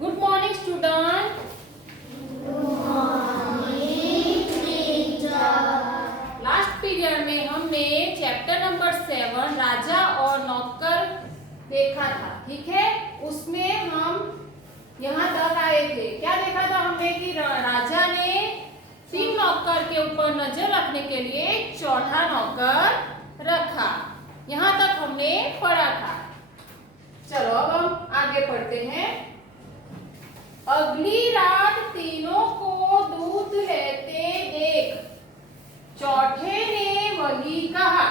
Good morning student. Last period में हमने chapter number 7 राजा और नौकर देखा था, ठीक है। उसमें हम यहाँ तक आए थे। क्या देखा था हमने कि राजा ने 3 नौकर के ऊपर नजर रखने के लिए चौथा नौकर रखा। यहाँ तक हमने पढ़ा था। चलो अब हम आगे पढ़ते हैं। अगली रात तीनों को दूध लेते देख चौथे ने वही कहा।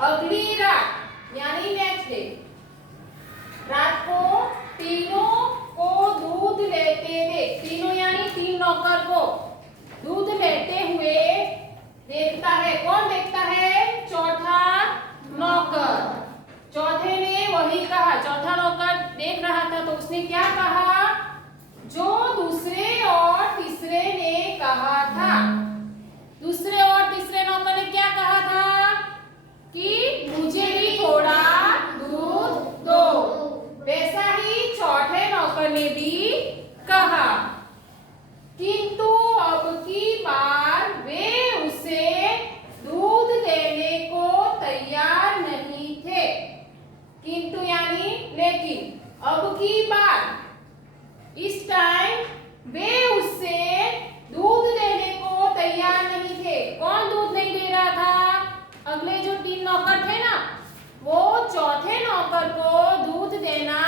अगली रात यानी नेक्स्ट डे, रात को तीनों को दूध लेते देख, तीनों यानी 3 नौकर को दूध लेते हुए देखता है। कौन देखता है? चौथा नौकर। चौथे ने वही कहा। चौथा नौकर देख रहा था तो उसने क्या कहा? जो दूसरे और तीसरे ने कहा था। दूसरे और तीसरे नौकर ने क्या कहा था? कि मुझे भी थोड़ा दूध दो। वैसा ही चौथे नौकर ने भी कहा, किंतु अब की बार वे उसे दूध देने को तैयार नहीं थे। किंतु यानी लेकिन, अब की बार इस टाइम वे उससे दूध देने को तैयार नहीं थे। कौन दूध नहीं दे रहा था? अगले जो 3 नौकर थे ना, वो चौथे नौकर को दूध देना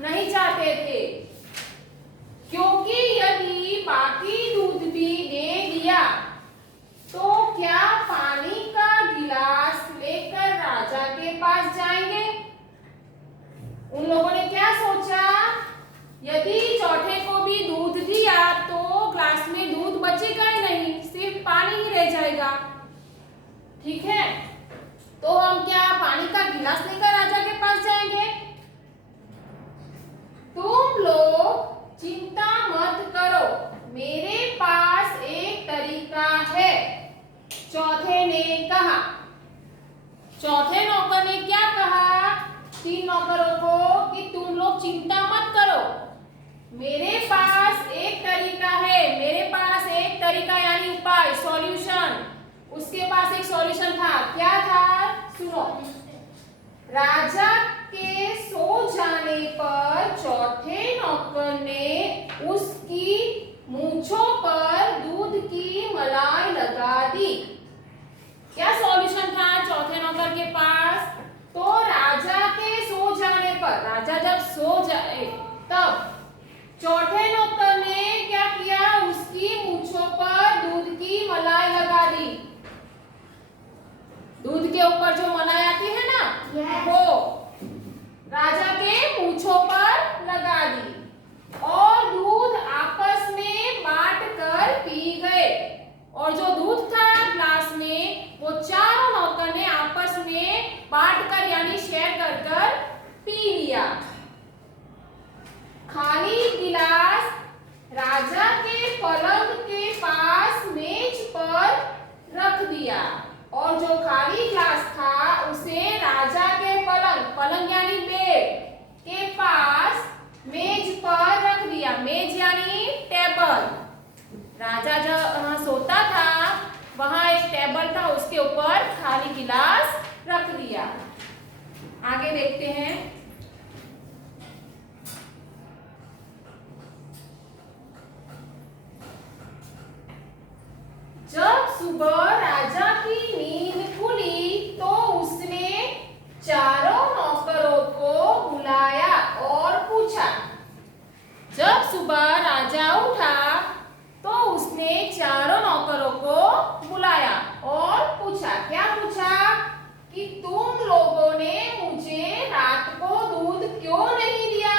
नहीं चाहते थे, क्योंकि यदि बाकी दूध भी दे दिया तो क्या पानी का गिलास लेकर राजा के पास जाएंगे? उन लोगों ने क्या सोचा? यदि चौथे को भी दूध दिया तो ग्लास में दूध बचेगा ही नहीं, सिर्फ पानी ही रह जाएगा, ठीक है। तो हम क्या पानी का गिलास लेकर राजा के पास जाएंगे? तुम लोग चिंता मत करो, मेरे पास एक तरीका है, चौथे ने कहा। चौथे नौकर ने क्या कहा 3 नौकरों को कि तुम लोग चिंता मत करो, मेरे पास एक तरीका है। मेरे पास एक तरीका यानी उपाय, सॉल्यूशन। उसके पास एक सॉल्यूशन था। क्या था? सुनो। राजा के सो जाने पर चौथे नौकर ने उसकी मूंछों पर दूध की मलाई लगा दी। क्या सॉल्यूशन था चौथे नौकर के पास? तो राजा के सो जाने पर, राजा जब सो जाए तब चौथे नौकर ने क्या किया? उसकी मूंछों पर दूध की मलाई लगा दी। दूध के ऊपर जो मलाई आती है ना, वो राजा के मूंछों पर लगा दी और दूध आपस में बांट कर पी गए। और जो दूध था ग्लास में, वो चारों नौकर ने आपस में बांट कर यानी शेयर कर कर पी लिया। खाली गिलास राजा के पलंग के पास मेज पर रख दिया और जो खाली ग्लास था उसे राजा के पलंग यानी बेड के पास मेज पर रख दिया। मेज यानी टेबल। राजा जहाँ सोता था वहां एक टेबल था, उसके ऊपर खाली गिलास रख दिया। आगे देखते हैं। जब सुबह राजा की नींद खुली तो उसने चारों नौकरों को बुलाया और पूछा। जब सुबह राजा उठा तो उसने चारों नौकरों को बुलाया और पूछा। क्या पूछा? कि तुम लोगों ने मुझे रात को दूध क्यों नहीं दिया?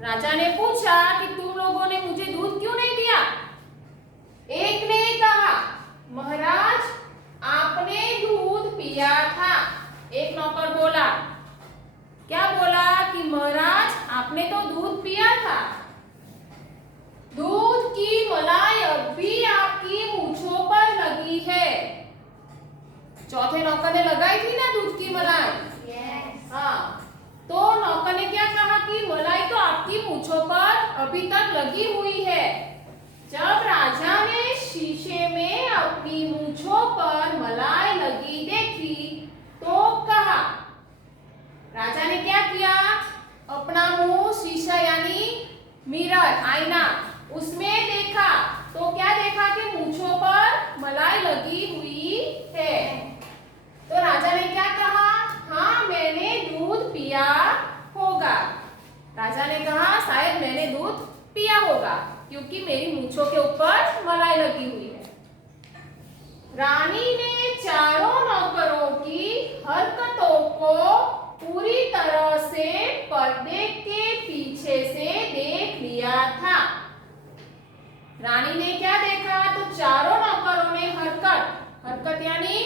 राजा ने पूछा कि तुम लोगों ने मुझे दूध क्यों नहीं दिया? एक ने कहा, महाराज आपने दूध पिया था। एक नौकर बोला। क्या बोला? कि महाराज आपने तो दूध पिया था। दूध की मलाई अब भी आपकी मूंछों पर लगी है। चौथे नौकर ने लगाई थी ना दूध की मलाई। हाँ, तो नौकर ने क्या कहा कि मलाई तो अभी तक लगी हुई है। जब राजा ने शीशे में अपनी मूंछों पर मलाई लगी देखी तो कहा, राजा ने क्या किया, अपना मुंह शीशा यानी मिरर आईना उसमें देखा तो क्या देखा कि मूंछों पर मलाई लगी हुई है। तो राजा ने क्या कहा, हाँ मैंने दूध पिया होगा। राजा ने कहा शायद मैंने दूध पिया होगा क्योंकि मेरी मूंछों के ऊपर मलाई लगी हुई है। रानी ने चारों नौकरों की हरकतों को पूरी तरह से पर्दे के पीछे से देख लिया था। रानी ने क्या देखा, तो चारों नौकरों ने हरकत यानी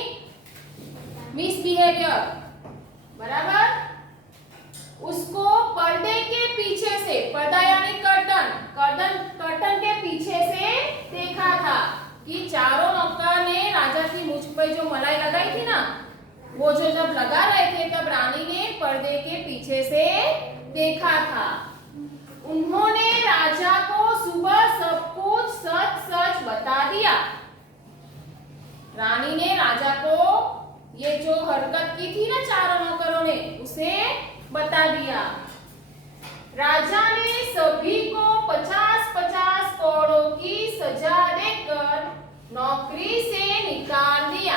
मिसबिहेवियर, बराबर, उसको पर्दे के पीछे से, पर्दा यानी कर्टन के पीछे से देखा था कि चारों नौकर ने राजा की मुझ पर जो मलाई लगाई थी ना, वो जो जब लगा रहे थे तब रानी ने पर्दे के पीछे से देखा था। उन्होंने राजा को सुबह सब कुछ सच सच बता दिया। रानी ने राजा को ये जो हरकत की थी ना चारों नौकरों ने, उसे बता दिया। राजा ने सभी को 50-50 करोड़ की सजा देकर नौकरी से निकाल दिया।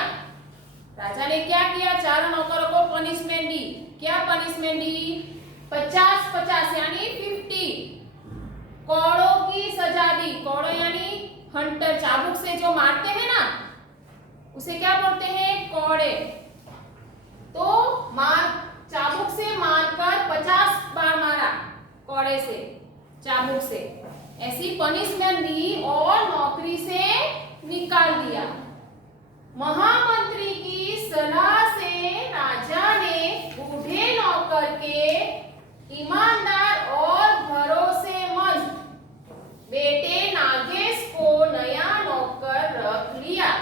राजा ने क्या किया, चारों नौकरों को पनिशमेंट दी। क्या पनिशमेंट दी, 50-50 यानी 50 कौड़ों की सजा दी। कौड़ों यानी हंटर, चाबुक से जो मारते हैं ना उसे क्या बोलते हैं, कौड़े। तो चाबुक से मारकर 50 बार मारा, कौड़े से, चाबुक से, ऐसी पनिशमेंट दी और नौकरी से निकाल दिया। महामंत्री की सलाह से राजा ने बूढ़े नौकर के ईमानदार और भरोसेमंद बेटे नागेश को नया नौकर रख लिया।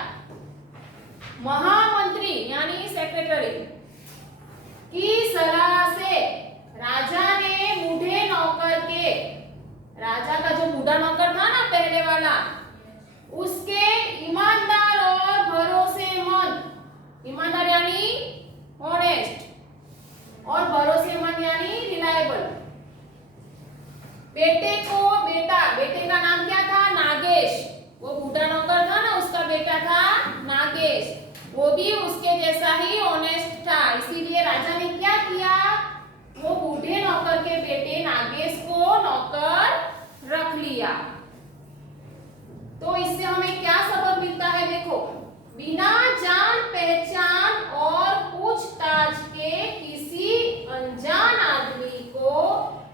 महामंत्री यानी सेक्रेटरी की सलाह से राजा ने बूढ़े नौकर के, राजा का जो बूढ़ा नौकर था ना पहले वाला, उसके ईमानदार और भरोसेमंद, ईमानदार यानी ऑनेस्ट और भरोसेमंद यानी रिलायबल, बेटे का नाम क्या था, नागेश। वो बूढ़ा नौकर था ना, उसका बेटा था नागेश, वो भी उसके जैसा ही ऑनेस्ट था। इसीलिए राजा ने क्या किया, वो बूढ़े नौकर के बेटे नागेश को नौकर रख लिया। तो इससे हमें क्या सबक मिलता है, देखो, बिना जान पहचान और पूछताछ के किसी अनजान आदमी को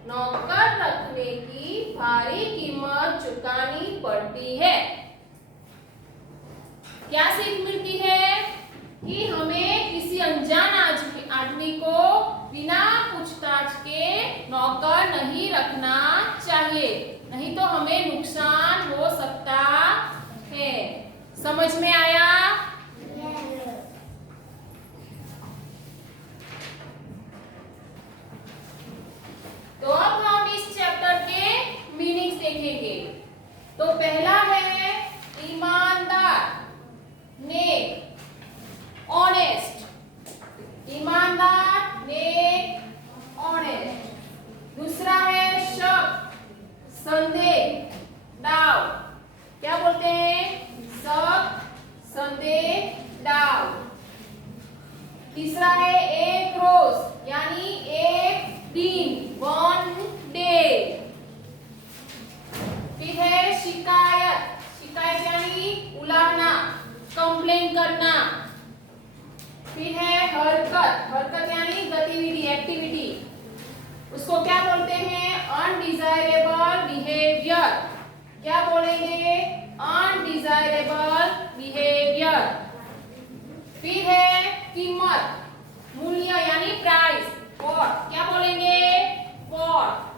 नौकर रखने की भारी कीमत चुकानी पड़ती है। क्या सीख मिलती है कि हमें किसी अनजान आदमी को बिना पूछताछ के नौकर नहीं रखना चाहिए, नहीं तो हमें नुकसान हो सकता है। समझ में आया? तो अब हम इस चैप्टर के मीनिंग्स देखेंगे। तो पहला है ईमानदार, नेक, ऑनेस्ट। ईमानदार, नेक, ऑनेस्ट। दूसरा है शक, संदेह, डाउट। क्या बोलते हैं, शक, संदेह, डाउट। तीसरा है एक रोज यानी एक दिन, वन डे। फिर है शिकायत, शिकायत यानी उलाहना, कंप्लेन करना। फिर है हरकत, हरकत यानी गतिविधि, एक्टिविटी, उसको क्या बोलते हैं, अनडिजायरेबल बिहेवियर। क्या बोलेंगे, अनडिजायरेबल बिहेवियर। फिर है कीमत, मूल्य यानी प्राइस, कॉस्ट, क्या बोलेंगे, कॉस्ट।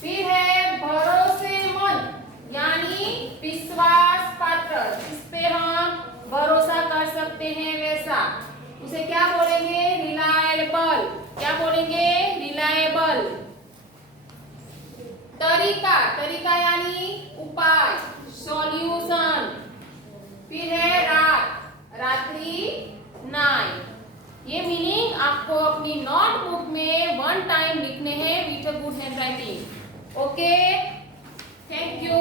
फिर है भरोसेमंद यानी विश्वास पात्र, जिस पे हम भरोसा कर सकते हैं वैसा, उसे क्या बोलेंगे, रिलायबल। क्या बोलेंगे, रिलायबल। तरीका तरीका यानी उपाय, सॉल्यूशन। फिर है रात, रात्रि, नाइट। ये मीनिंग आपको अपनी नोटबुक में 1 टाइम लिखने हैं with a good hand writing. Okay, thank you.